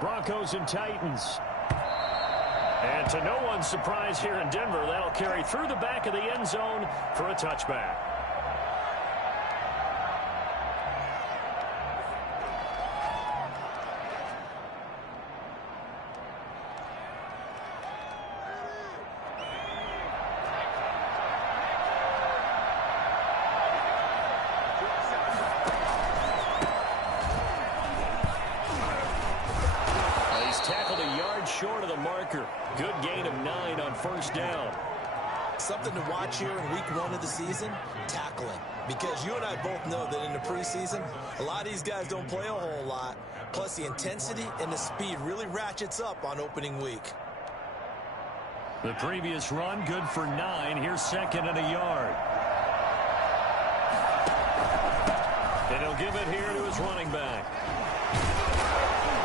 Broncos and Titans. And to no one's surprise here in Denver, that'll carry through the back of the end zone for a touchback. Short of the marker. Good gain of 9 on first down. Something to watch here in week 1 of the season, tackling. Because you and I both know that in the preseason, a lot of these guys don't play a whole lot. Plus the intensity and the speed really ratchets up on opening week. The previous run good for 9. Here's 2nd and a yard. And he'll give it here to his running back.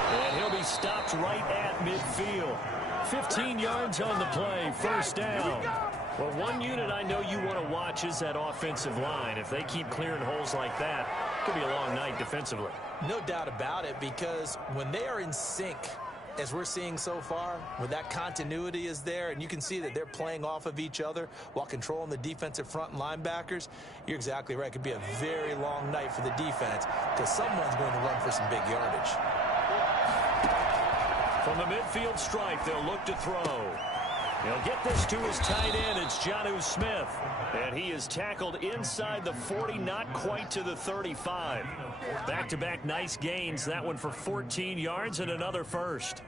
And he'll be stopped right at midfield. 15 yards on the play, first down. Well, one unit I know you want to watch is that offensive line. If they keep clearing holes like that, it could be a long night defensively. No doubt about it, because when they are in sync, as we're seeing so far, when that continuity is there, and you can see that they're playing off of each other while controlling the defensive front and linebackers, you're exactly right. It could be a very long night for the defense because someone's going to run for some big yardage. From the midfield stripe, they'll look to throw. He'll get this to his tight end. It's Jonnu Smith. And he is tackled inside the 40, not quite to the 35. Back-to-back nice gains. That one for 14 yards and another first.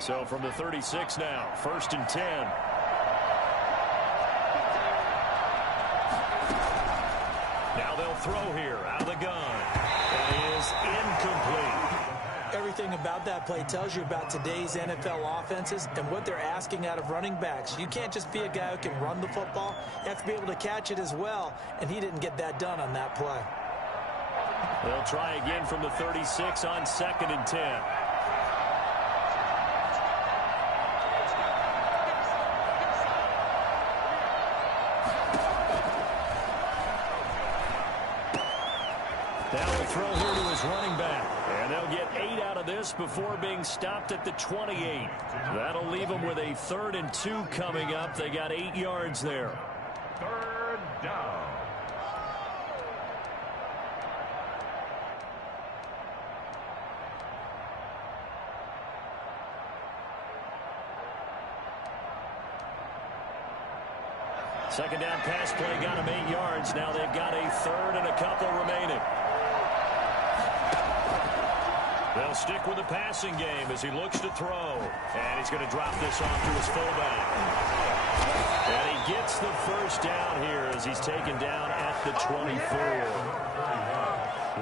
So from the 36 now, 1st and 10. Now they'll throw here out of the gun. That is incomplete. Everything about that play tells you about today's NFL offenses and what they're asking out of running backs. You can't just be a guy who can run the football. You have to be able to catch it as well, and he didn't get that done on that play. They'll try again from the 36 on 2nd and 10. Throw here to his running back. And they'll get 8 out of this before being stopped at the 28. That'll leave them with a 3rd and 2 coming up. They got 8 yards there. 3rd down. Second down pass play got them 8 yards. Now they've got a 3rd and a couple remaining. They'll stick with the passing game as he looks to throw. And he's going to drop this off to his fullback. And he gets the first down here as he's taken down at the 24.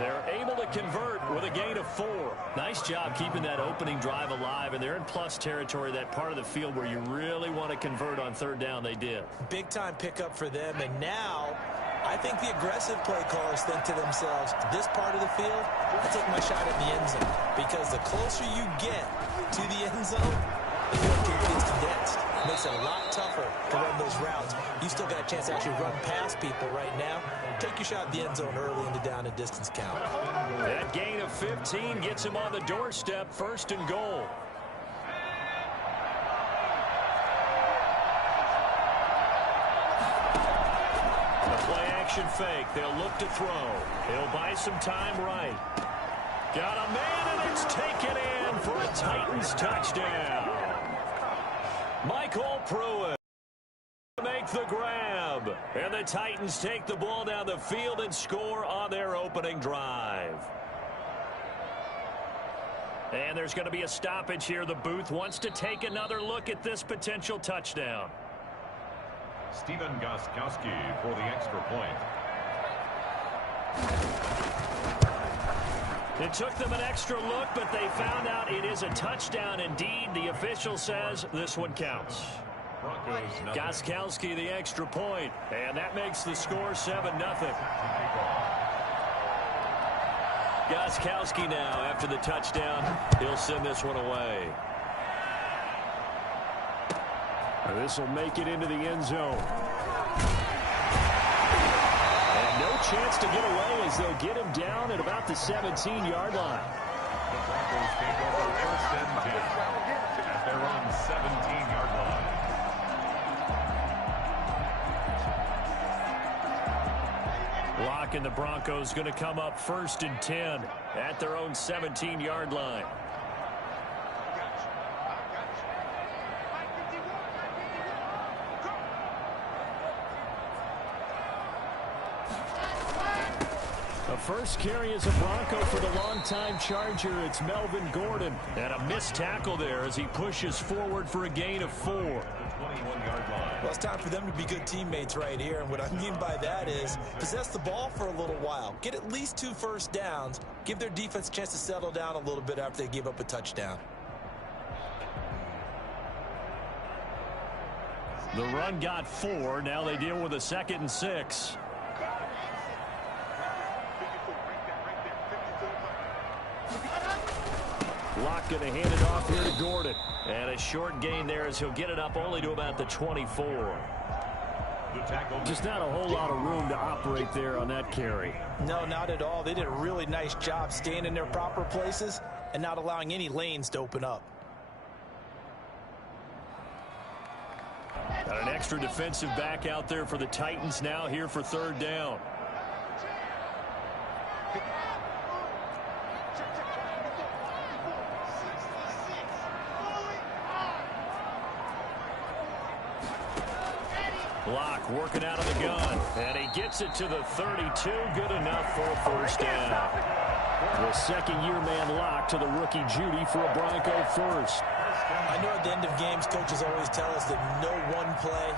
They're able to convert with a gain of 4. Nice job keeping that opening drive alive, and they're in plus territory, that part of the field where you really want to convert on 3rd down. They did. Big-time pickup for them, and now I think the aggressive play callers think to themselves, this part of the field, I take my shot at the end zone, because the closer you get to the end zone, the more gets condensed. It makes it a lot tougher to run those routes. You still got a chance to actually run past people right now. Take your shot at the end zone early in the down and distance count. That gain of 15 gets him on the doorstep, 1st and goal. The play action fake. They'll look to throw. He'll buy some time right. Got a man, and it's taken in for a Titans touchdown. Michael Pruitt make the grab, and the Titans take the ball down the field and score on their opening drive. And there's going to be a stoppage here. The booth wants to take another look at this potential touchdown. Stephen Gostkowski for the extra point. It took them an extra look, but they found out it is a touchdown indeed. The official says this one counts. Gostkowski the extra point, and that makes the score 7-0. Gostkowski now, after the touchdown, he'll send this one away. This will make it into the end zone. And no chance to get away as they'll get him down at about the 17-yard line. The Broncos take over first and 10 at their own 17-yard line. Locke and the Broncos going to come up first and 10 at their own 17-yard line. The first carry is a Bronco for the longtime Charger. It's Melvin Gordon. And a missed tackle there as he pushes forward for a gain of 4. The 21-yard line. Well, it's time for them to be good teammates right here. And what I mean by that is possess the ball for a little while. Get at least 2 first downs. Give their defense a chance to settle down a little bit after they give up a touchdown. The run got 4. Now they deal with a 2nd and 6. Locke going to hand it off here to Gordon. And a short gain there as he'll get it up only to about the 24. Just not a whole lot of room to operate there on that carry. No, not at all. They did a really nice job staying in their proper places and not allowing any lanes to open up. Got an extra defensive back out there for the Titans now here for 3rd down. Locke working out of the gun, and he gets it to the 32. Good enough for a first down. The second-year man Locke to the rookie Judy for a Bronco first. I know at the end of games, coaches always tell us that no one play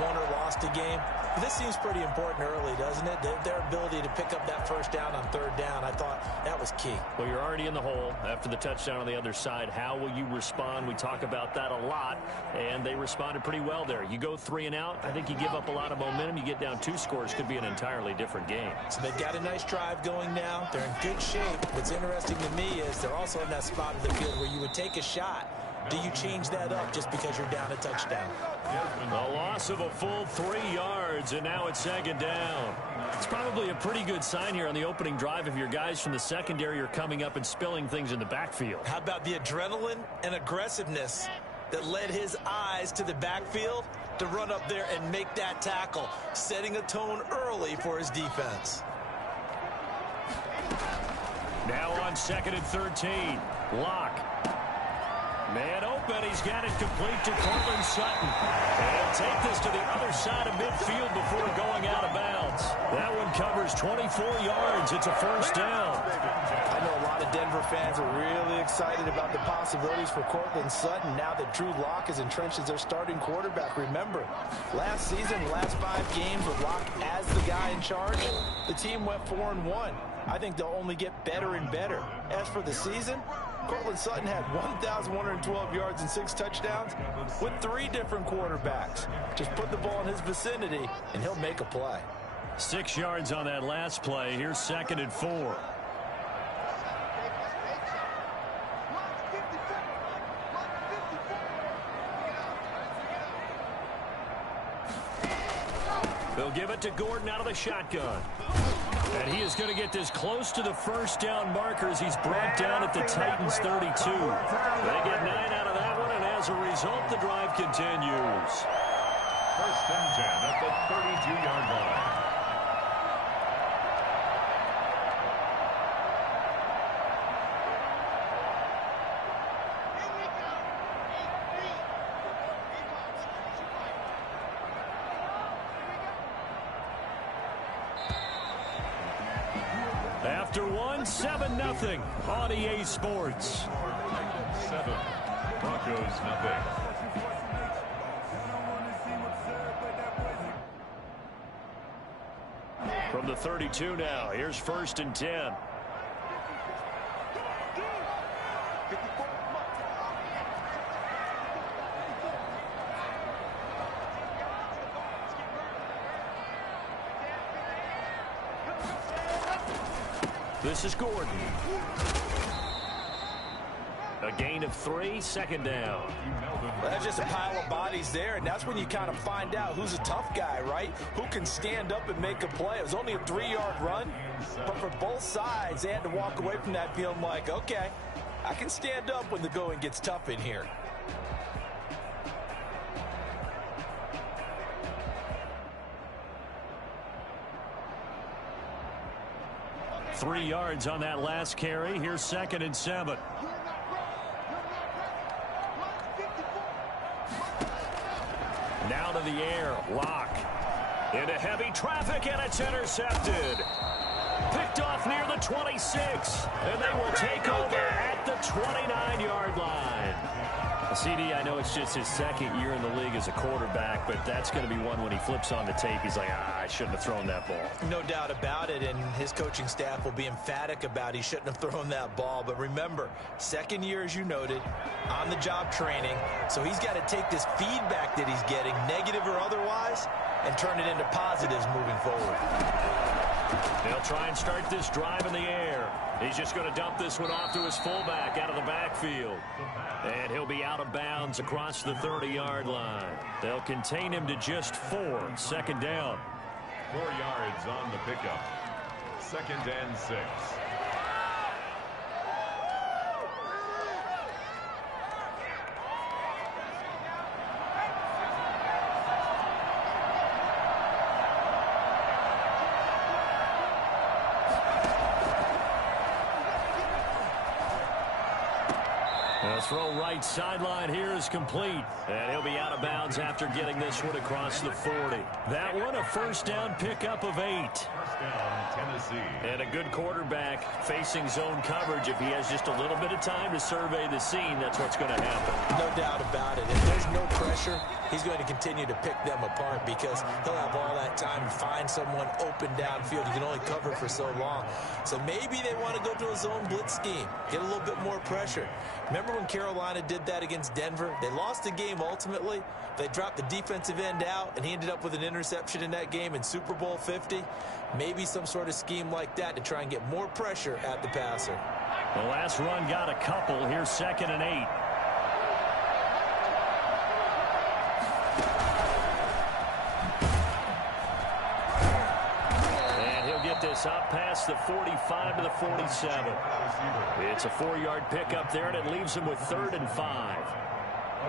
won or lost a game. But this seems pretty important early, doesn't it? Their ability to pick up that first down on 3rd down, I thought that was key. Well, you're already in the hole after the touchdown on the other side. How will you respond? We talk about that a lot, and they responded pretty well there. You go 3 and out, I think you give up a lot of momentum. You get down 2 scores, could be an entirely different game. So they've got a nice drive going now. They're in good shape. What's interesting to me is they're also in that spot of the field where you would take a shot. Do you change that up just because you're down a touchdown? A loss of a full 3 yards, and now it's 2nd down. It's probably a pretty good sign here on the opening drive if your guys from the secondary are coming up and spilling things in the backfield. How about the adrenaline and aggressiveness that led his eyes to the backfield to run up there and make that tackle, setting a tone early for his defense. Now on 2nd and 13, Locke. Man open, he's got it complete to Cortland Sutton. And he'll take this to the other side of midfield before going out of bounds. That one covers 24 yards. It's a first down. I know a lot of Denver fans are really excited about the possibilities for Cortland Sutton now that Drew Lock is entrenched as their starting quarterback. Remember, last season, last 5 games with Lock as the guy in charge, the team went 4-1. I think they'll only get better and better. As for the season, Cortland Sutton had 1,112 yards and 6 touchdowns with 3 different quarterbacks. Just put the ball in his vicinity, and he'll make a play. 6 yards on that last play. Here's 2nd and 4. They'll give it to Gordon out of the shotgun. And he is going to get this close to the first down marker as he's brought down at the Titans 32. They get 9 out of that one, and as a result, the drive continues. First and 10 at the 32-yard line. After one, 7-0 on EA Sports. 7, Broncos nothing. From the 32 now, here's 1st and 10. This is Gordon. A gain of 3, second down. Well, that's just a pile of bodies there, and that's when you kind of find out who's a tough guy, right? Who can stand up and make a play. It was only a 3-yard run, but for both sides, they had to walk away from that feeling like, okay, I can stand up when the going gets tough in here. Three yards on that last carry. Here's 2nd and 7. Now to the air. Lock. Into heavy traffic, and it's intercepted. Picked off near the 26. And they will take over at the 29-yard line. CD, I know it's just his 2nd year in the league as a quarterback, but that's going to be one when he flips on the tape. He's like, I shouldn't have thrown that ball. No doubt about it, and his coaching staff will be emphatic about he shouldn't have thrown that ball. But remember, 2nd year, as you noted, on-the-job training, so he's got to take this feedback that he's getting, negative or otherwise, and turn it into positives moving forward. They'll try and start this drive in the air. He's just going to dump this one off to his fullback out of the backfield. And he'll be out of bounds across the 30-yard line. They'll contain him to just 4. 2nd down. 4 yards on the pickup. 2nd and 6. The throw right sideline here is complete. And he'll be out of bounds after getting this one across the 40. That one, a 1st down pickup of 8. 1st down, Tennessee. And a good quarterback facing zone coverage. If he has just a little bit of time to survey the scene, that's what's going to happen. No doubt about it. If there's no pressure, he's going to continue to pick them apart because he'll have all that time to find someone open downfield. You can only cover for so long. So maybe they want to go to a zone blitz scheme, get a little bit more pressure. Remember when Carolina did that against Denver? They lost the game ultimately. They dropped the defensive end out, and he ended up with an interception in that game in Super Bowl 50. Maybe some sort of scheme like that to try and get more pressure at the passer. The last run got a couple. Here's 2nd and 8. This up past the 45 to the 47. It's a 4-yard pickup there, and it leaves him with 3rd and 5.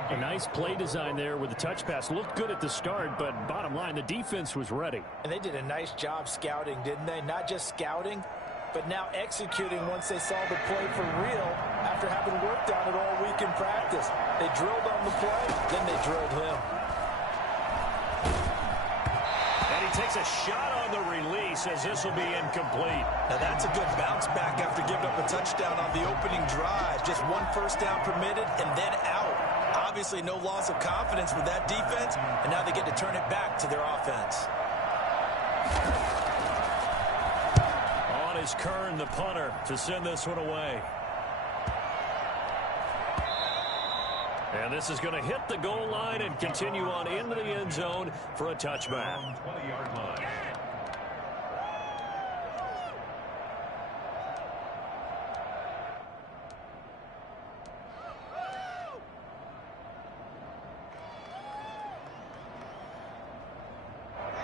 A nice play design there with the touch pass. Looked good at the start, but bottom line, the defense was ready. And they did a nice job scouting, didn't they? Not just scouting, but now executing once they saw the play for real after having worked on it all week in practice. They drilled on the play, then they drilled him. And he takes a shot on the release as this will be incomplete. Now that's a good bounce back after giving up a touchdown on the opening drive. Just 1 1st down permitted and then out. Obviously no loss of confidence with that defense, and now they get to turn it back to their offense. On is Kern, the punter, to send this one away. And this is going to hit the goal line and continue on into the end zone for a touchback. 20-yard line.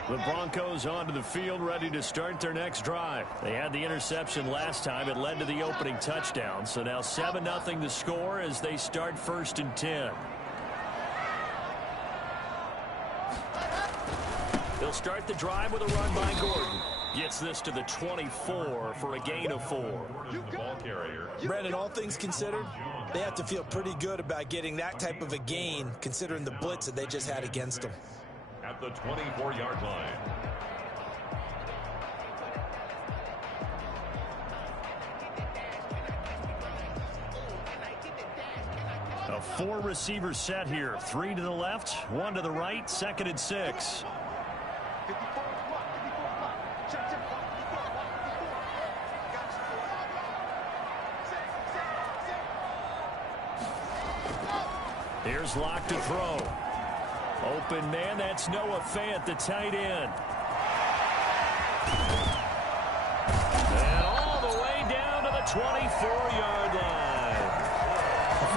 The Broncos onto the field, ready to start their next drive. They had the interception last time. It led to the opening touchdown. So now 7-0 the score as they start 1st and 10. They'll start the drive with a run by Gordon. Gets this to the 24 for a gain of 4. Brandon, all things considered, they have to feel pretty good about getting that type of a gain considering the blitz that they just had against them. At the 24-yard line. A 4-receiver set here. 3 to the left, 1 to the right, 2nd and 6. Here's Locke to throw. Open man, that's Noah Fant, the tight end. And all the way down to the 24-yard line.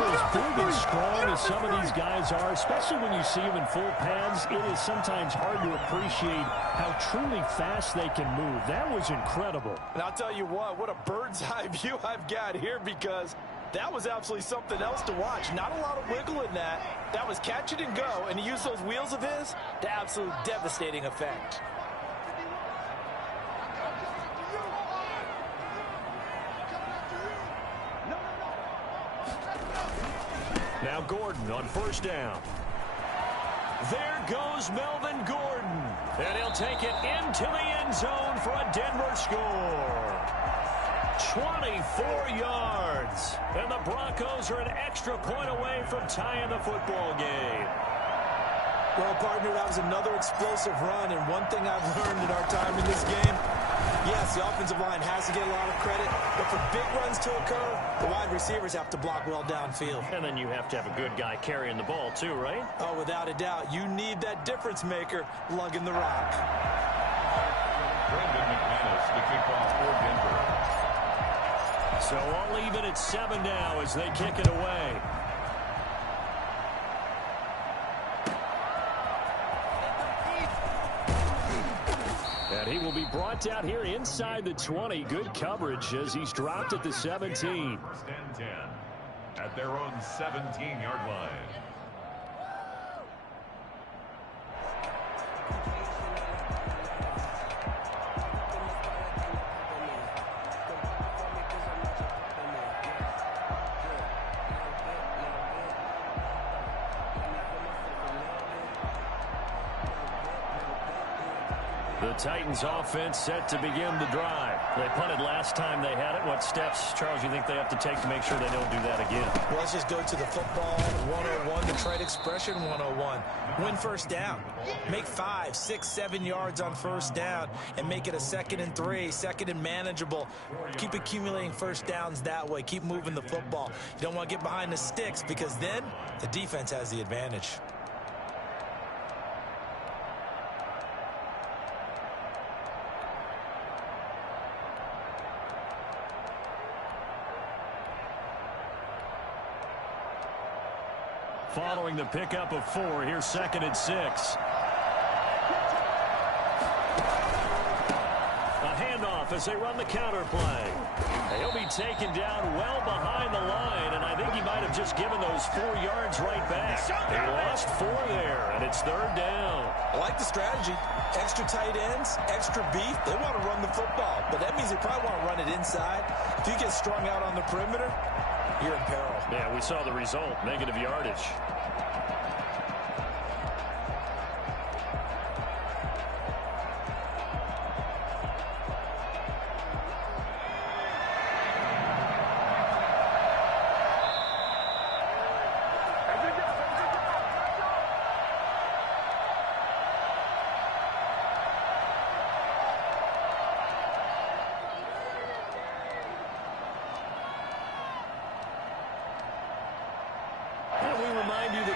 as big and strong as some of these guys are, especially when you see them in full pads, it is sometimes hard to appreciate how truly fast they can move. That was incredible. And I'll tell you what a bird's eye view I've got here, because that was absolutely something else to watch. Not a lot of wiggle in that. That was catch it and go, and he used those wheels of his to absolute devastating effect. Now Gordon on first down. There goes Melvin Gordon. And he'll take it into the end zone for a Denver score. 24 yards. And the Broncos are an extra point away from tying the football game. Well, partner, that was another explosive run, and one thing I've learned in our time in this game, yes, the offensive line has to get a lot of credit, but for big runs to occur, the wide receivers have to block well downfield. And then you have to have a good guy carrying the ball too, right? Oh, without a doubt. You need that difference maker lugging the rock. Brandon McManus, the kickoff for Denver. So all even at 7 now as they kick it away. And he will be brought down here inside the 20. Good coverage as he's dropped at the 17. First and 10 at their own 17-yard line. The Titans offense set to begin the drive. They punted last time they had it. What steps, Charles, you think they have to take to make sure they don't do that again? Well, let's just go to the football 101, the trade expression 101. Win first down. Make 5, 6, 7 yards on first down and make it a 2nd and 3, 2nd and manageable. Keep accumulating first downs that way. Keep moving the football. You don't want to get behind the sticks, because then the defense has the advantage. Following the pickup of 4, here's 2nd and 6. A handoff as they run the counter play. He'll be taken down well behind the line, and I think he might have just given those 4 yards right back. He lost 4 there, and it's 3rd down. I like the strategy. Extra tight ends, extra beef. They want to run the football, but that means they probably want to run it inside. If you get strung out on the perimeter, you're in peril. Yeah, we saw the result, negative yardage.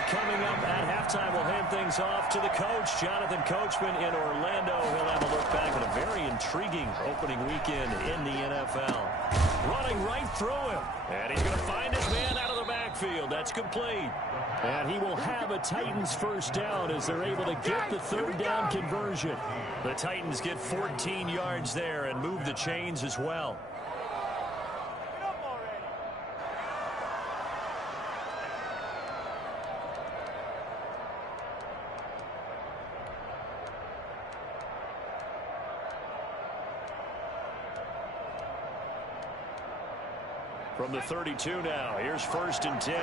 Coming up at halftime, we'll hand things off to the coach, Jonathan Coachman in Orlando. He'll have a look back at a very intriguing opening weekend in the NFL. Running right through him, and he's going to find his man out of the backfield. That's complete. And he will have a Titans first down as they're able to get the 3rd down conversion. The Titans get 14 yards there and move the chains as well. From the 32 now, here's 1st and 10.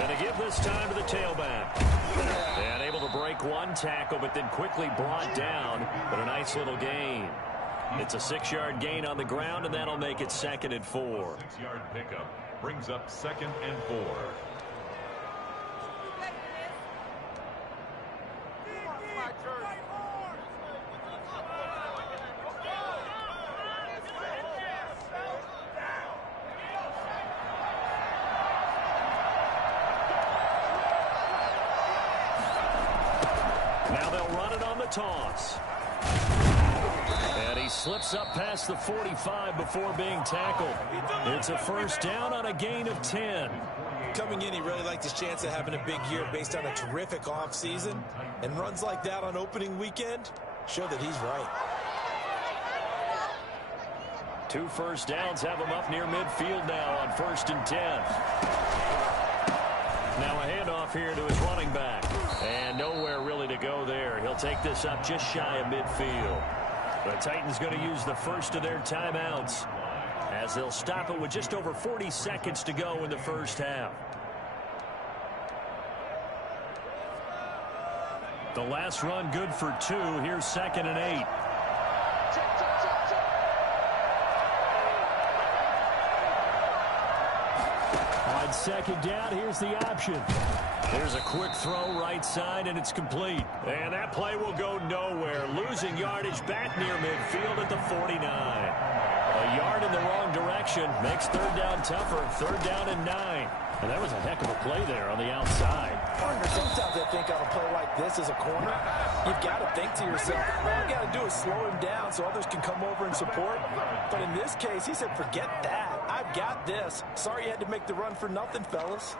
And to give this time to the tailback. And able to break one tackle, but then quickly brought down. But a nice little gain. It's a 6-yard gain on the ground, and that'll make it 2nd and 4. 6-yard pickup brings up 2nd and 4. Now they'll run it on the toss. And he slips up past the 45 before being tackled. It's a first down on a gain of 10. Coming in, he really liked his chance of having a big year based on a terrific offseason. And runs like that on opening weekend show that he's right. 2 first downs have him up near midfield now on 1st and 10. Now a handoff here to his running back. And nowhere really to go there. He'll take this up just shy of midfield. The Titans going to use the first of their timeouts as they'll stop it with just over 40 seconds to go in the first half. The last run good for 2. Here's 2nd and 8. On 2nd down, here's the option. There's a quick throw right side, and it's complete. And that play will go nowhere. Losing yardage back near midfield at the 49. A yard in the wrong direction makes 3rd down tougher. 3rd down and 9. And that was a heck of a play there on the outside. Partner, sometimes I think on a play like this as a corner, you've got to think to yourself, all you got to do is slow him down so others can come over and support. But in this case, he said, forget that. I've got this. Sorry you had to make the run for nothing, fellas.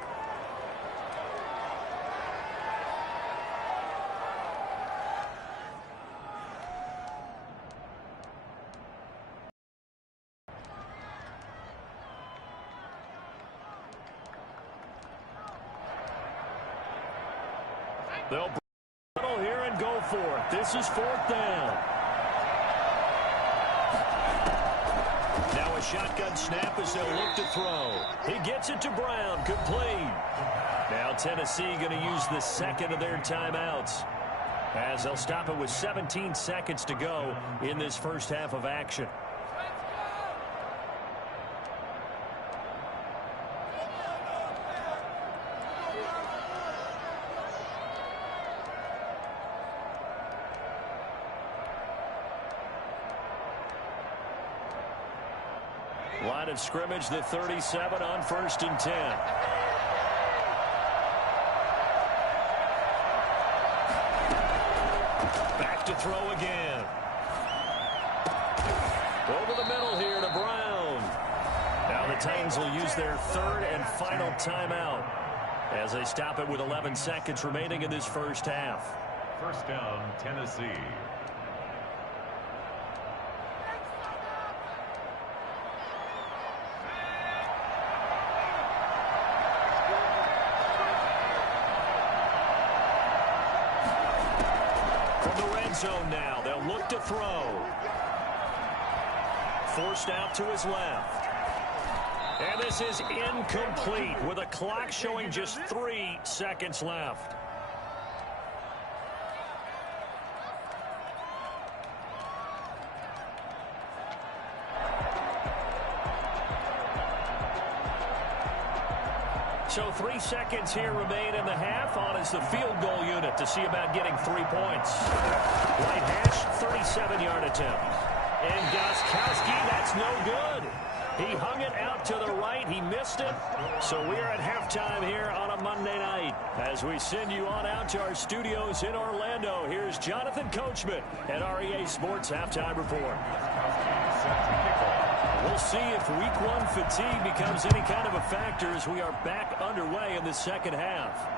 They'll battle here and go for it. This is 4th down. Now a shotgun snap as they'll look to throw. He gets it to Brown, complete. Now Tennessee going to use the 2nd of their timeouts as they'll stop it with 17 seconds to go in this first half of action. Line of scrimmage, the 37 on 1st and 10. Back to throw again. Over the middle here to Brown. Now the Titans will use their 3rd and final timeout as they stop it with 11 seconds remaining in this first half. First down, Tennessee. Zone now. They'll look to throw. Forced out to his left. And this is incomplete with a clock showing just 3 seconds left. So 3 seconds here remain in the half. On is the field goal unit to see about getting 3 points. Right hash, 37-yard attempt. And Gostkowski, that's no good. He hung it out to the right. He missed it. So we are at halftime here on a Monday night. As we send you on out to our studios in Orlando, here's Jonathan Coachman at REA Sports Halftime Report. We'll see if week 1 fatigue becomes any kind of a factor as we are back underway in the second half.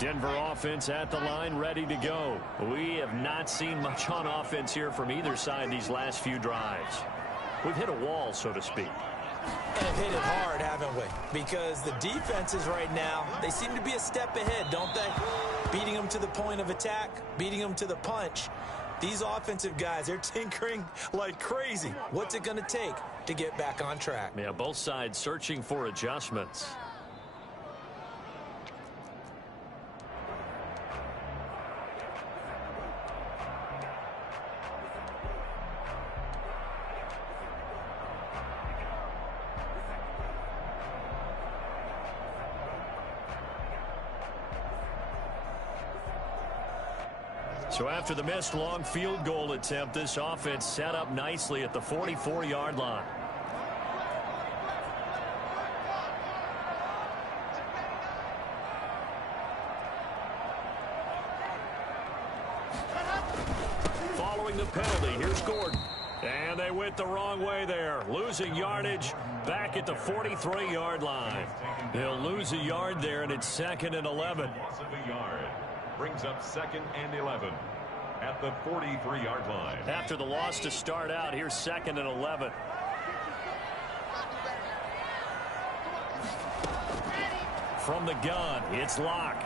Denver offense at the line, ready to go. We have not seen much on offense here from either side these last few drives. We've hit a wall, so to speak. And hit it hard, haven't we? Because the defenses right now, they seem to be a step ahead, don't they? Beating them to the point of attack, beating them to the punch. These offensive guys, they're tinkering like crazy. What's it going to take to get back on track? Yeah, both sides searching for adjustments. So after the missed long field goal attempt, this offense set up nicely at the 44-yard line. Following the penalty, here's Gordon. And they went the wrong way there, losing yardage back at the 43-yard line. They'll lose a yard there, and it's 2nd and 11. Loss of a yard brings up 2nd and 11 at the 43-yard line. After the loss to start out, here's 2nd and 11. From the gun, it's Locke.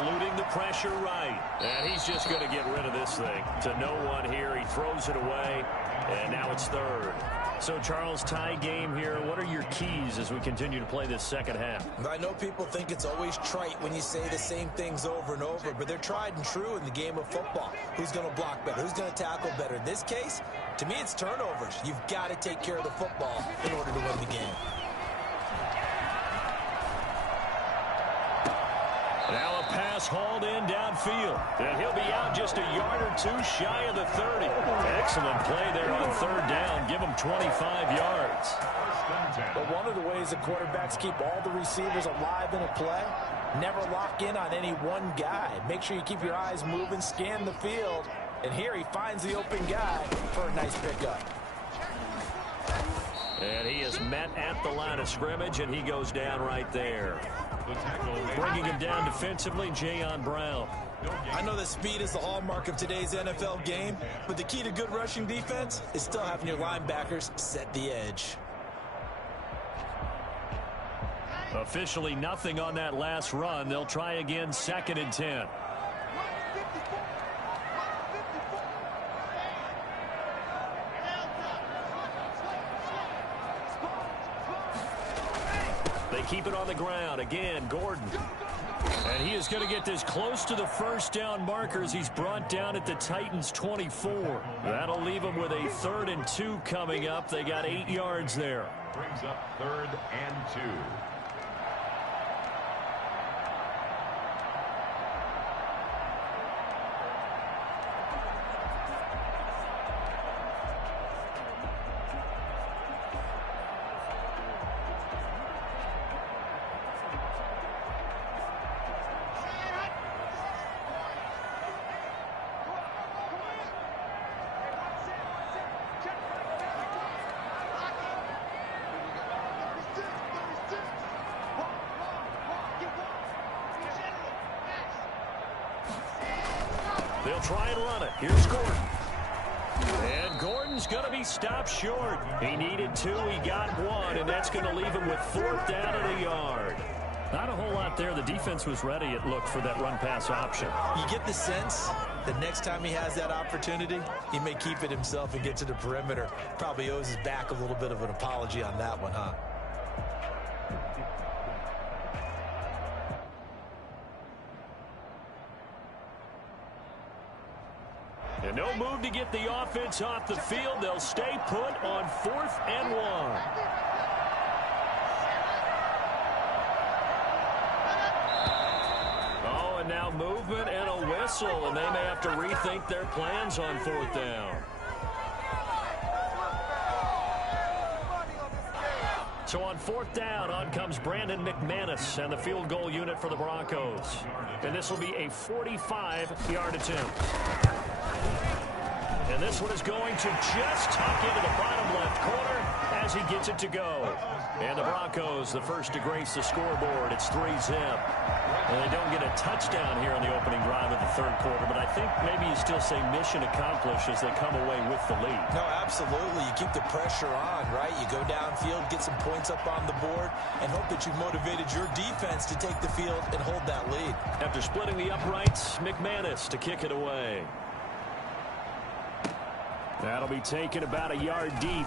Eluding the pressure right. And he's just going to get rid of this thing. To no one here. He throws it away. And now it's 3rd. So, Charles, tie game here. What are your keys as we continue to play this second half? I know people think it's always trite when you say the same things over and over, but they're tried and true in the game of football. Who's going to block better? Who's going to tackle better? In this case, to me, it's turnovers. You've got to take care of the football in order to win the game. Now a pass hauled in downfield. And he'll be out just a yard or two shy of the 30. Excellent play there on 3rd down. Give him 25 yards. But one of the ways the quarterbacks keep all the receivers alive in a play, never lock in on any one guy. Make sure you keep your eyes moving, scan the field. And here he finds the open guy for a nice pickup. And he is met at the line of scrimmage, and he goes down right there. Bringing him down defensively, Jayon Brown. I know that speed is the hallmark of today's NFL game, but the key to good rushing defense is still having your linebackers set the edge. Officially nothing on that last run. They'll try again, 2nd and 10. They keep it on the ground. Again, Gordon. And he is going to get this close to the 1st down markers. He's brought down at the Titans' 24. That'll leave him with a 3rd and 2 coming up. They got 8 yards there. Brings up 3rd and 2. They'll try and run it. Here's Gordon. And Gordon's going to be stopped short. He needed 2. He got 1, and that's going to leave him with 4th down and a yard. Not a whole lot there. The defense was ready, it looked, for that run-pass option. You get the sense that next time he has that opportunity, he may keep it himself and get to the perimeter. Probably owes his back a little bit of an apology on that one, huh? And no move to get the offense off the field. They'll stay put on 4th and 1. Oh, and now movement and a whistle, and they may have to rethink their plans on 4th down. So on 4th down, on comes Brandon McManus and the field goal unit for the Broncos. And this will be a 45-yard attempt. And this one is going to just tuck into the bottom left corner as he gets it to go. And the Broncos, the first to grace the scoreboard. It's 3-zip. And they don't get a touchdown here on the opening drive of the 3rd quarter, but I think maybe you still say mission accomplished as they come away with the lead. No, absolutely. You keep the pressure on, right? You go downfield, get some points up on the board, and hope that you've motivated your defense to take the field and hold that lead. After splitting the uprights, McManus to kick it away. That'll be taken about a yard deep.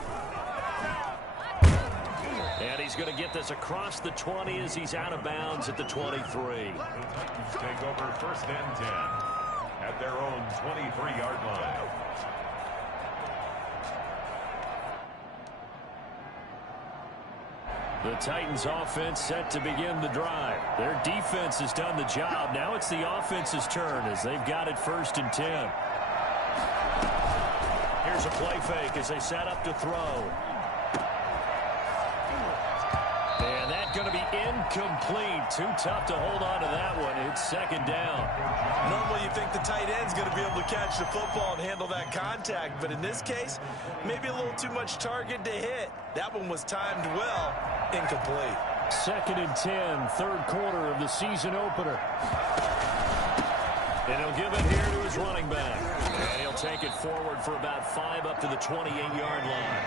And he's going to get this across the 20 as he's out of bounds at the 23. Take over 1st and 10 at their own 23-yard line. The Titans offense set to begin the drive. Their defense has done the job. Now it's the offense's turn as they've got it 1st and 10. Here's a play fake as they set up to throw. And that's going to be incomplete. Too tough to hold on to that one. It's 2nd down. Normally you think the tight end's going to be able to catch the football and handle that contact, but in this case, maybe a little too much target to hit. That one was timed well. Incomplete. 2nd and 10, 3rd quarter of the season opener. And he'll give it here to his running back. And he'll take it forward for about 5 up to the 28-yard line.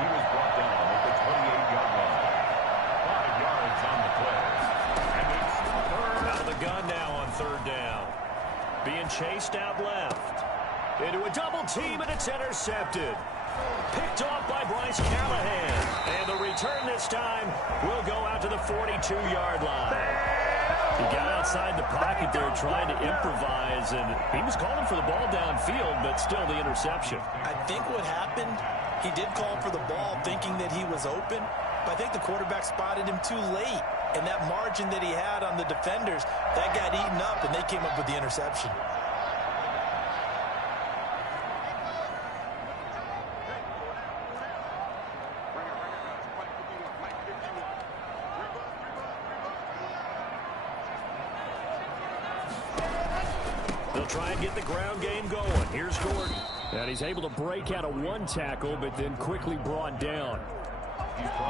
He was brought down at the 28-yard line. 5 yards on the play. And it's 3rd. Out of the gun now on 3rd down. Being chased out left. Into a double team, and it's intercepted. Picked off by Bryce Callahan. And the return this time will go out to the 42-yard line. He got outside the pocket there trying to improvise, and he was calling for the ball downfield, but still the interception. I think what happened, he did call for the ball thinking that he was open, but I think the quarterback spotted him too late. And that margin that he had on the defenders, that got eaten up, and they came up with the interception. They'll try and get the ground game going. Here's Gordon. And he's able to break out of 1 tackle, but then quickly brought down.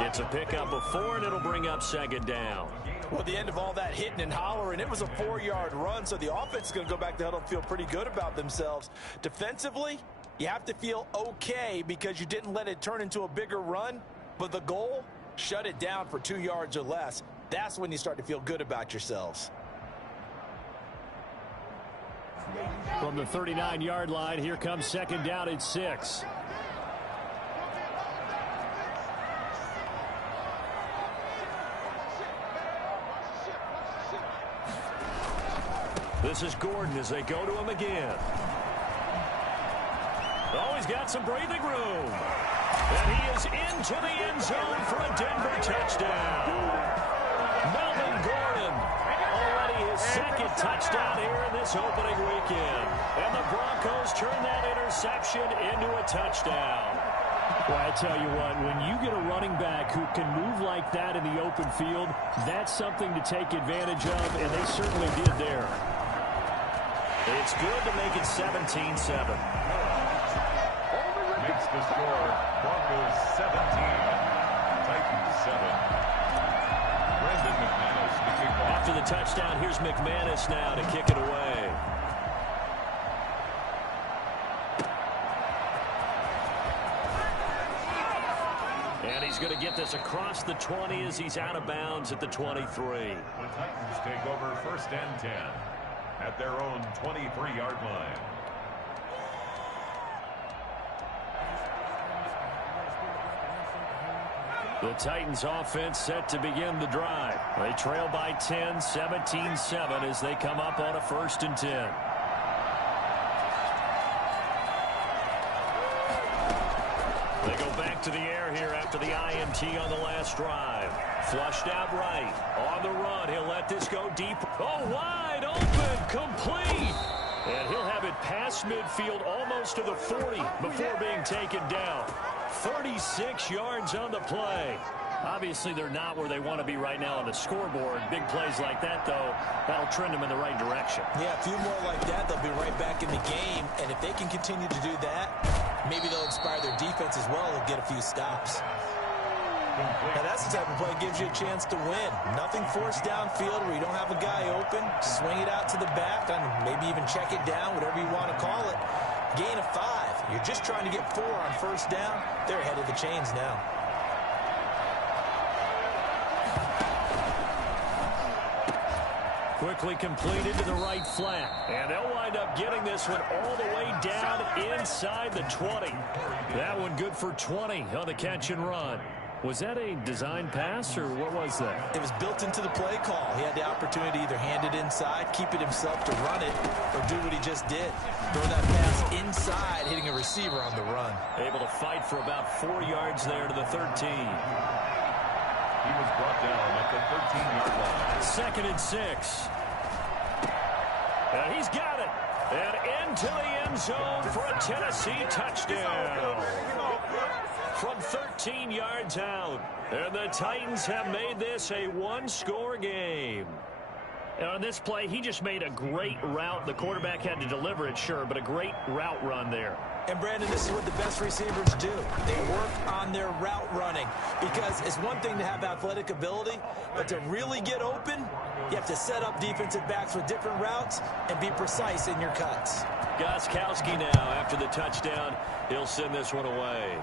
It's a pickup of 4, and it'll bring up 2nd down. Well, at the end of all that hitting and hollering, it was a 4-yard run, so the offense is going to go back to huddle and feel pretty good about themselves. Defensively, you have to feel okay because you didn't let it turn into a bigger run, but the goal, shut it down for 2 yards or less. That's when you start to feel good about yourselves. From the 39-yard line, here comes 2nd down at 6. This is Gordon as they go to him again. Oh, he's got some breathing room. And he is into the end zone for a Denver touchdown. Melvin Gordon, already his 2nd touchdown here in this opening weekend. And the Broncos turn that interception into a touchdown. Well, I tell you what, when you get a running back who can move like that in the open field, that's something to take advantage of, and they certainly did there. It's good to make it 17-7. Makes the score Broncos 17, Titans 7. Brandon McManus to kick off. After the touchdown, here's McManus now to kick it away. And he's going to get this across the 20 as he's out of bounds at the 23. The Titans take over 1st and 10 at their own 23-yard line. The Titans offense set to begin the drive. They trail by 10, 17-7 as they come up on a 1st and 10. They go back to the air here after the INT on the last drive. Flushed out right. On the run, he'll let this go deep. Oh, wide open, complete. And he'll have it past midfield almost to the 40 before being taken down. 36 yards on the play. Obviously, they're not where they want to be right now on the scoreboard. Big plays like that, though, that'll trend them in the right direction. Yeah, a few more like that, they'll be right back in the game. And if they can continue to do that, maybe they'll inspire their defense as well and get a few stops. Now, that's the type of play that gives you a chance to win. Nothing forced downfield where you don't have a guy open. Swing it out to the back and maybe even check it down, whatever you want to call it. Gain of 5. You're just trying to get 4 on 1st down. They're ahead of the chains now. Quickly completed to the right flat. And they'll wind up getting this one all the way down inside the 20. That one good for 20 on the catch and run. Was that a design pass, or what was that? It was built into the play call. He had the opportunity to either hand it inside, keep it himself to run it, or do what he just did. Throw that pass inside, hitting a receiver on the run. Able to fight for about 4 yards there to the 13. He was brought down at the 13-yard line. 2nd and 6. And he's got it. And into the end zone for a Tennessee touchdown. From 13 yards out. And the Titans have made this a one-score game. And on this play, he just made a great route. The quarterback had to deliver it, sure, but a great route run there. And, Brandon, this is what the best receivers do. They work on their route running because it's one thing to have athletic ability, but to really get open, you have to set up defensive backs with different routes and be precise in your cuts. Gostkowski now, after the touchdown, he'll send this one away.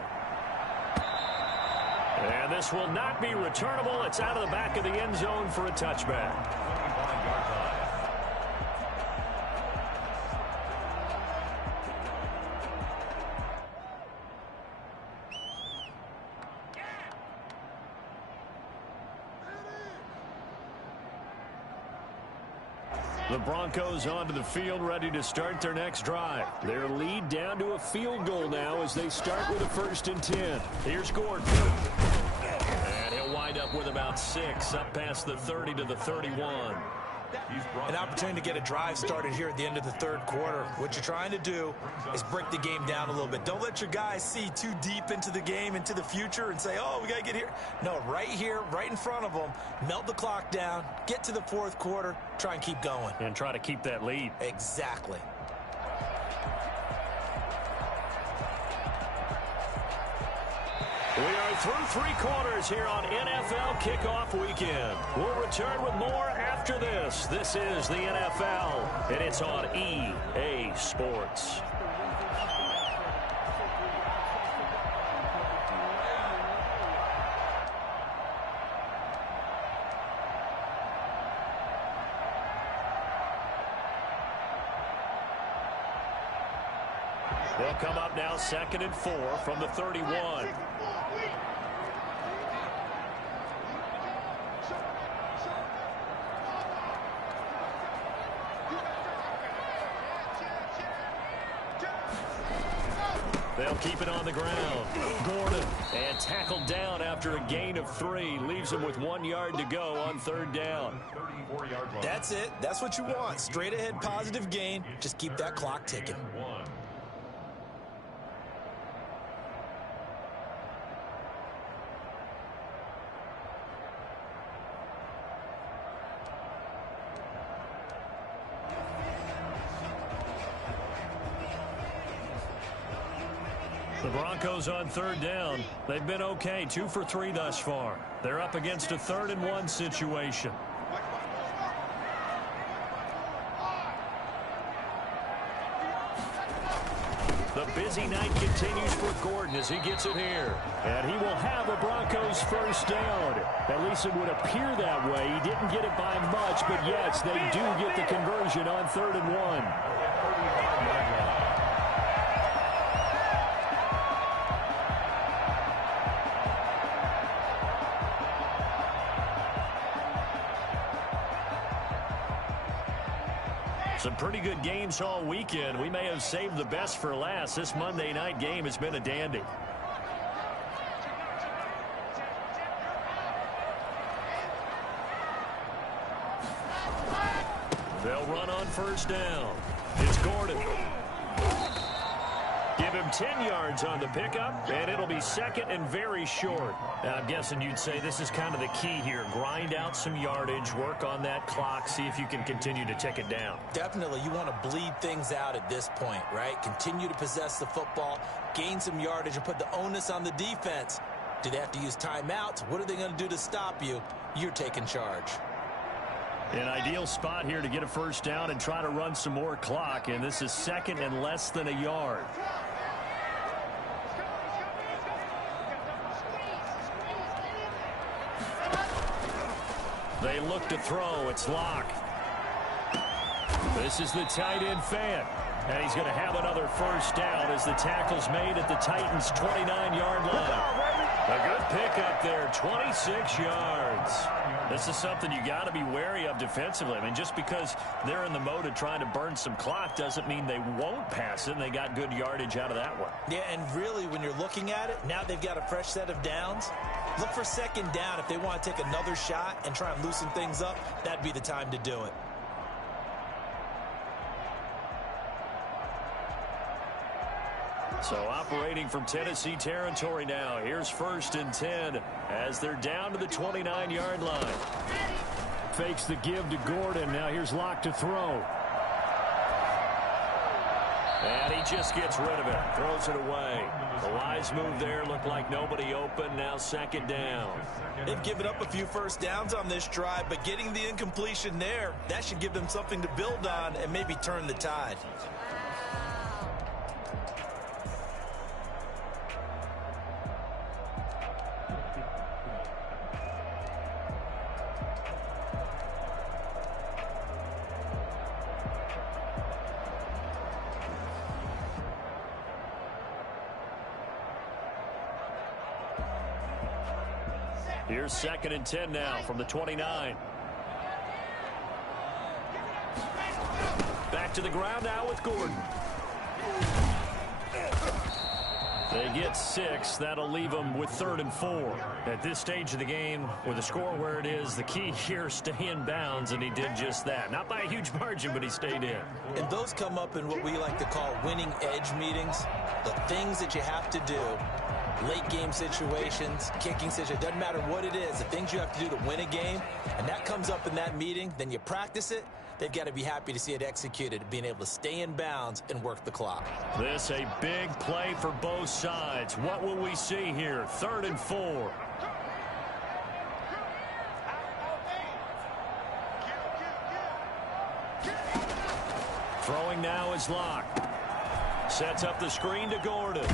And this will not be returnable. It's out of the back of the end zone for a touchback. 25-yard line. The Broncos onto the field, ready to start their next drive. Their lead down to a field goal now as they start with a 1st and 10. Here's Gordon. And he'll wind up with about 6, up past the 30 to the 31. An opportunity to get a drive started here at the end of the 3rd quarter. What you're trying to do is break the game down a little bit. Don't let your guys see too deep into the game, into the future, and say, oh, we got to get here. No, right here, right in front of them, melt the clock down, get to the 4th quarter, try and keep going. And try to keep that lead. Exactly. We are through 3 quarters here on NFL Kickoff Weekend. We'll return with more after this. This is the NFL, and it's on EA Sports. They'll come up now 2nd and 4 from the 31. They'll keep it on the ground. Gordon, and tackled down after a gain of 3. Leaves him with 1 yard to go on 3rd down. That's it. That's what you want. Straight ahead, positive gain. Just keep that clock ticking. The Broncos on 3rd down. They've been okay, 2 for 3 thus far. They're up against a 3rd and 1 situation. The busy night continues for Gordon as he gets it here. And he will have a Broncos 1st down. At least it would appear that way. He didn't get it by much, but yes, they do get the conversion on 3rd and 1. Some pretty good games all weekend. We may have saved the best for last. This Monday night game has been a dandy. They'll run on 1st down. It's Gordon. Give him 10 yards on the pickup, and it'll be 2nd and very short. Now, I'm guessing you'd say this is kind of the key here. Grind out some yardage, work on that clock, see if you can continue to tick it down. Definitely, you want to bleed things out at this point, right? Continue to possess the football, gain some yardage, and put the onus on the defense. Do they have to use timeouts? What are they going to do to stop you? You're taking charge. An ideal spot here to get a 1st down and try to run some more clock, and this is 2nd and less than a yard. They look to throw. It's Locke. This is the tight end fan. And he's going to have another 1st down as the tackle's made at the Titans' 29-yard line. A good pickup there, 26 yards. This is something you got to be wary of defensively. I mean, just because they're in the mode of trying to burn some clock doesn't mean they won't pass it, and they got good yardage out of that one. Yeah, and really, when you're looking at it, now they've got a fresh set of downs. Look for second down. If they want to take another shot and try and loosen things up, that'd be the time to do it. So operating from Tennessee territory now. Here's 1st and 10 as they're down to the 29-yard line. Fakes the give to Gordon. Now here's Locke to throw. And he just gets rid of it. Throws it away. The wise move there. Looked like nobody open. Now 2nd down. They've given up a few first downs on this drive, but getting the incompletion there, that should give them something to build on and maybe turn the tide. Here's 2nd and 10 now from the 29. Back to the ground now with Gordon. They get 6. That'll leave them with 3rd and 4. At this stage of the game, with the score where it is, the key here is stay in bounds, and he did just that. Not by a huge margin, but he stayed in. And those come up in what we like to call winning edge meetings. The things that you have to do. Late game situations, kicking situations, doesn't matter what it is, the things you have to do to win a game, and that comes up in that meeting, then you practice it, they've got to be happy to see it executed, being able to stay in bounds and work the clock. This a big play for both sides. What will we see here? 3rd and 4. Throwing now is Locke. Sets up the screen to Gordon.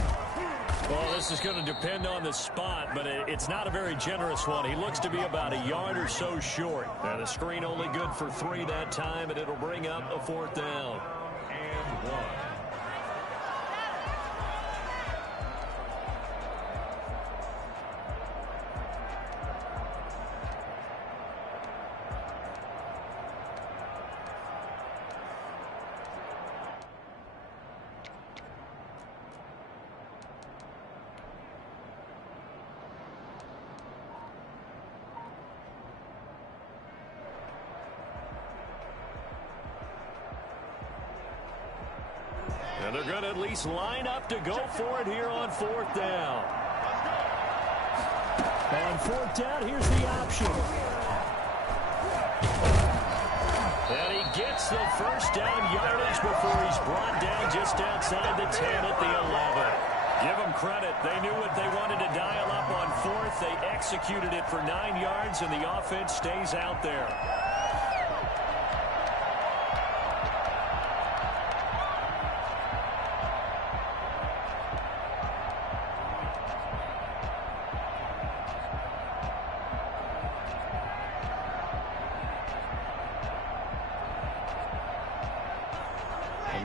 Well, this is going to depend on the spot, but it's not a very generous one. He looks to be about a yard or so short. And the screen only good for 3 that time, and it'll bring up a 4th down. And 1. And they're going to at least line up to go for it here on 4th down. On 4th down, here's the option. And he gets the first down yardage before he's brought down just outside the 10 at the 11. Give them credit. They knew what they wanted to dial up on 4th. They executed it for 9 yards, and the offense stays out there.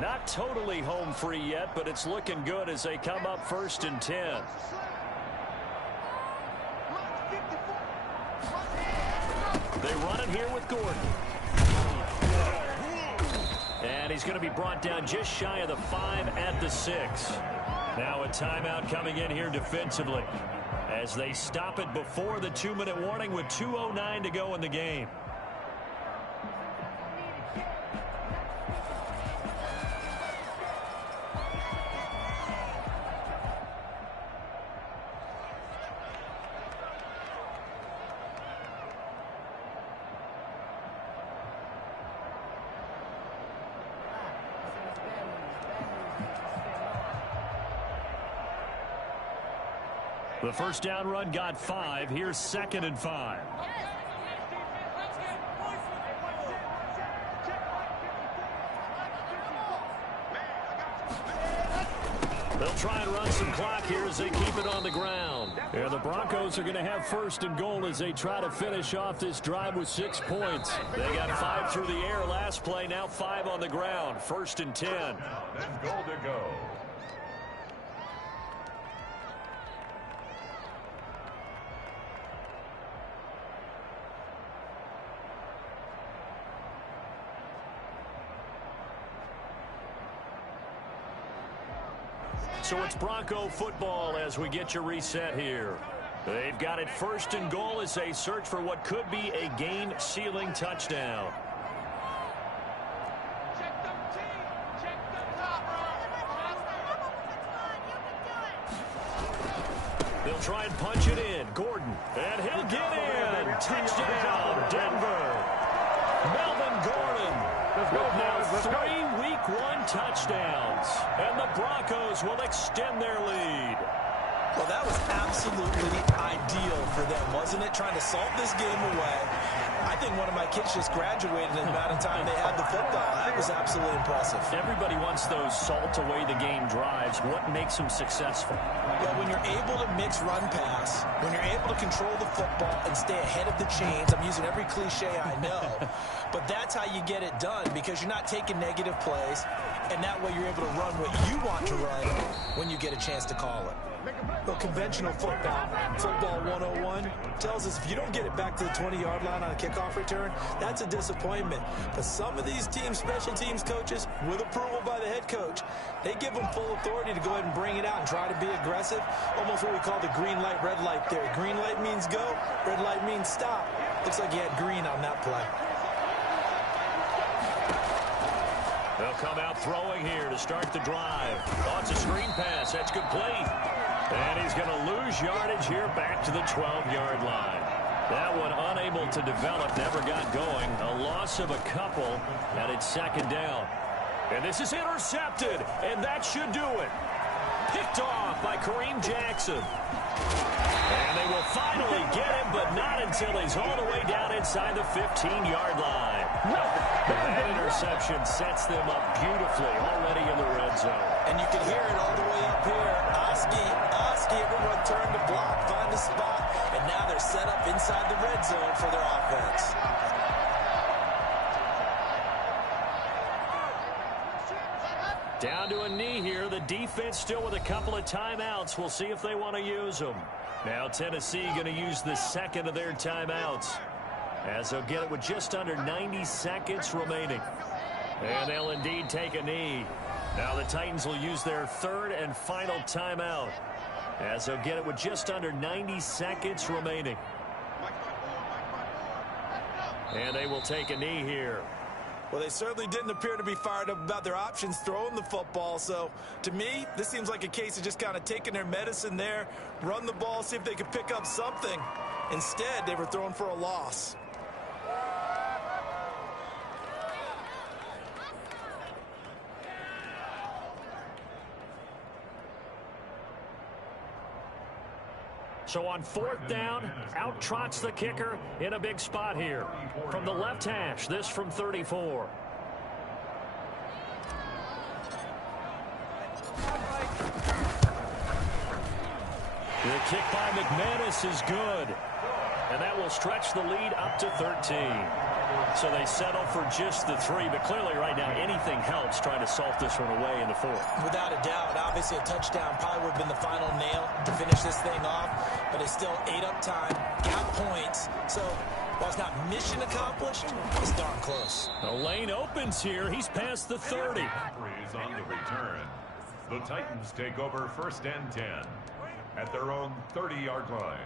Not totally home free yet, but it's looking good as they come up 1st and 10. They run it here with Gordon. And he's going to be brought down just shy of the 5 at the 6. Now a timeout coming in here defensively as they stop it before the 2-minute warning with 2:09 to go in the game. The first down run got 5. Here's 2nd and 5. They'll try and run some clock here as they keep it on the ground. Yeah, the Broncos are going to have 1st and goal as they try to finish off this drive with 6 points. They got 5 through the air last play, now 5 on the ground. 1st and 10. Then goal to go. So it's Bronco football as we get your reset here. They've got it 1st and goal as they search for what could be a game-sealing touchdown. They'll try and punch it in. Gordon, and he'll get in. Touchdown, Denver. Melvin Gordon with now 3 Week 1 touchdowns. And the Broncos will extend their lead. Well, that was absolutely ideal for them, wasn't it? Trying to salt this game away. I think one of my kids just graduated in the amount of time they had the football. That was absolutely impressive. Everybody wants those salt away the game drives. What makes them successful? Well, when you're able to mix run pass, when you're able to control the football and stay ahead of the chains, I'm using every cliche I know, but that's how you get it done because you're not taking negative plays, and that way you're able to run what you want to run when you get a chance to call it. Well, conventional football 101, tells us if you don't get it back to the 20-yard line on a kickoff return, that's a disappointment. But some of these teams, special teams coaches, with approval by the head coach, they give them full authority to go ahead and bring it out and try to be aggressive, almost what we call the green light, red light theory. Green light means go, red light means stop. Looks like he had green on that play. They'll come out throwing here to start the drive. Oh, it's a screen pass. That's complete. And he's going to lose yardage here back to the 12-yard line. That one unable to develop, never got going. A loss of a couple, and it's 2nd down. And this is intercepted, and that should do it. Picked off by Kareem Jackson. And they will finally get him, but not until he's all the way down inside the 15-yard line. That interception sets them up beautifully already in the red zone. And you can hear it all the way up here. Oski, everyone turned to block, find a spot, and now they're set up inside the red zone for their offense. Down to a knee here. The defense still with a couple of timeouts. We'll see if they want to use them. Now Tennessee going to use the 2nd of their timeouts, as they'll get it with just under 90 seconds remaining. And they'll indeed take a knee. Now the Titans will use their 3rd and final timeout, as they'll get it with just under 90 seconds remaining. And they will take a knee here. Well, they certainly didn't appear to be fired up about their options throwing the football. So, to me, this seems like a case of just kind of taking their medicine there, run the ball, see if they could pick up something. Instead, they were throwing for a loss. So on 4th down, out trots the kicker in a big spot here. From the left hash, this from 34. The kick by McManus is good. And that will stretch the lead up to 13. So they settle for just the 3, but clearly right now anything helps trying to salt this one away in the 4th. Without a doubt, obviously a touchdown probably would have been the final nail to finish this thing off, but it's still ate up time, got points, so while it's not mission accomplished, it's darn close. The lane opens here. He's past the 30. Is on the return. The Titans take over 1st and 10 at their own 30-yard line.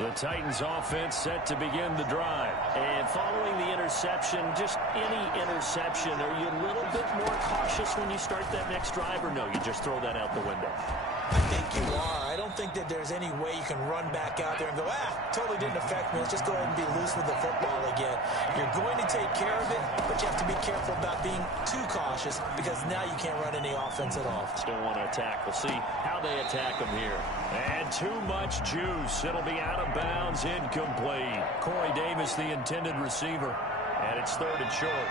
The Titans offense set to begin the drive. And following the interception, just any interception, are you a little bit more cautious when you start that next drive, or no, you just throw that out the window? I think you are. I don't think that there's any way you can run back out there and go, totally didn't affect me. Let's just go ahead and be loose with the football again. You're going to take care of it, but you have to be careful about being too cautious because now you can't run any offense at all. Still want to attack. We'll see how they attack them here. And too much juice. It'll be out of bounds, incomplete. Corey Davis, the intended receiver. And it's 3rd and short.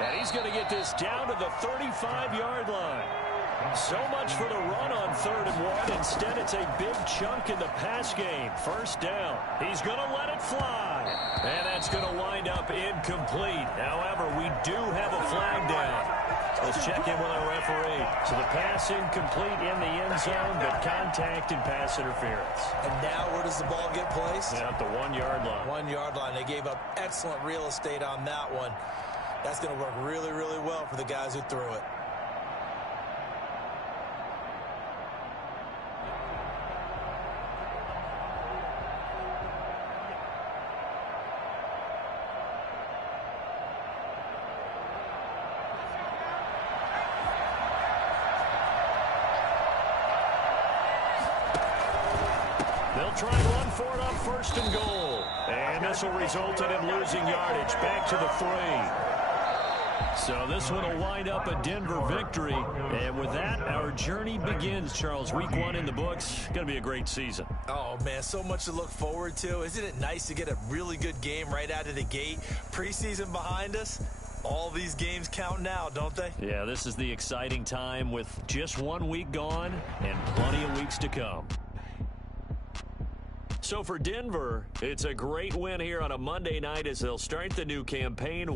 And he's going to get this down to the 35-yard line. So much for the run on 3rd and 1. Instead, it's a big chunk in the pass game. 1st down. He's going to let it fly. And that's going to wind up incomplete. However, we do have a flag down. Let's check in with our referee. So the pass incomplete in the end zone, but contact and pass interference. And now where does the ball get placed? Yeah, at the 1-yard line. 1-yard line. They gave up excellent real estate on that one. That's going to work really, really well for the guys who threw it. They'll try and run for it on 1st and goal. And this will result in him losing yardage back to the 3. So this one will wind up a Denver victory. And with that, our journey begins, Charles. Week 1 in the books. Going to be a great season. Oh, man, so much to look forward to. Isn't it nice to get a really good game right out of the gate? Preseason behind us. All these games count now, don't they? Yeah, this is the exciting time with just 1 week gone and plenty of weeks to come. So for Denver, it's a great win here on a Monday night as they'll start the new campaign.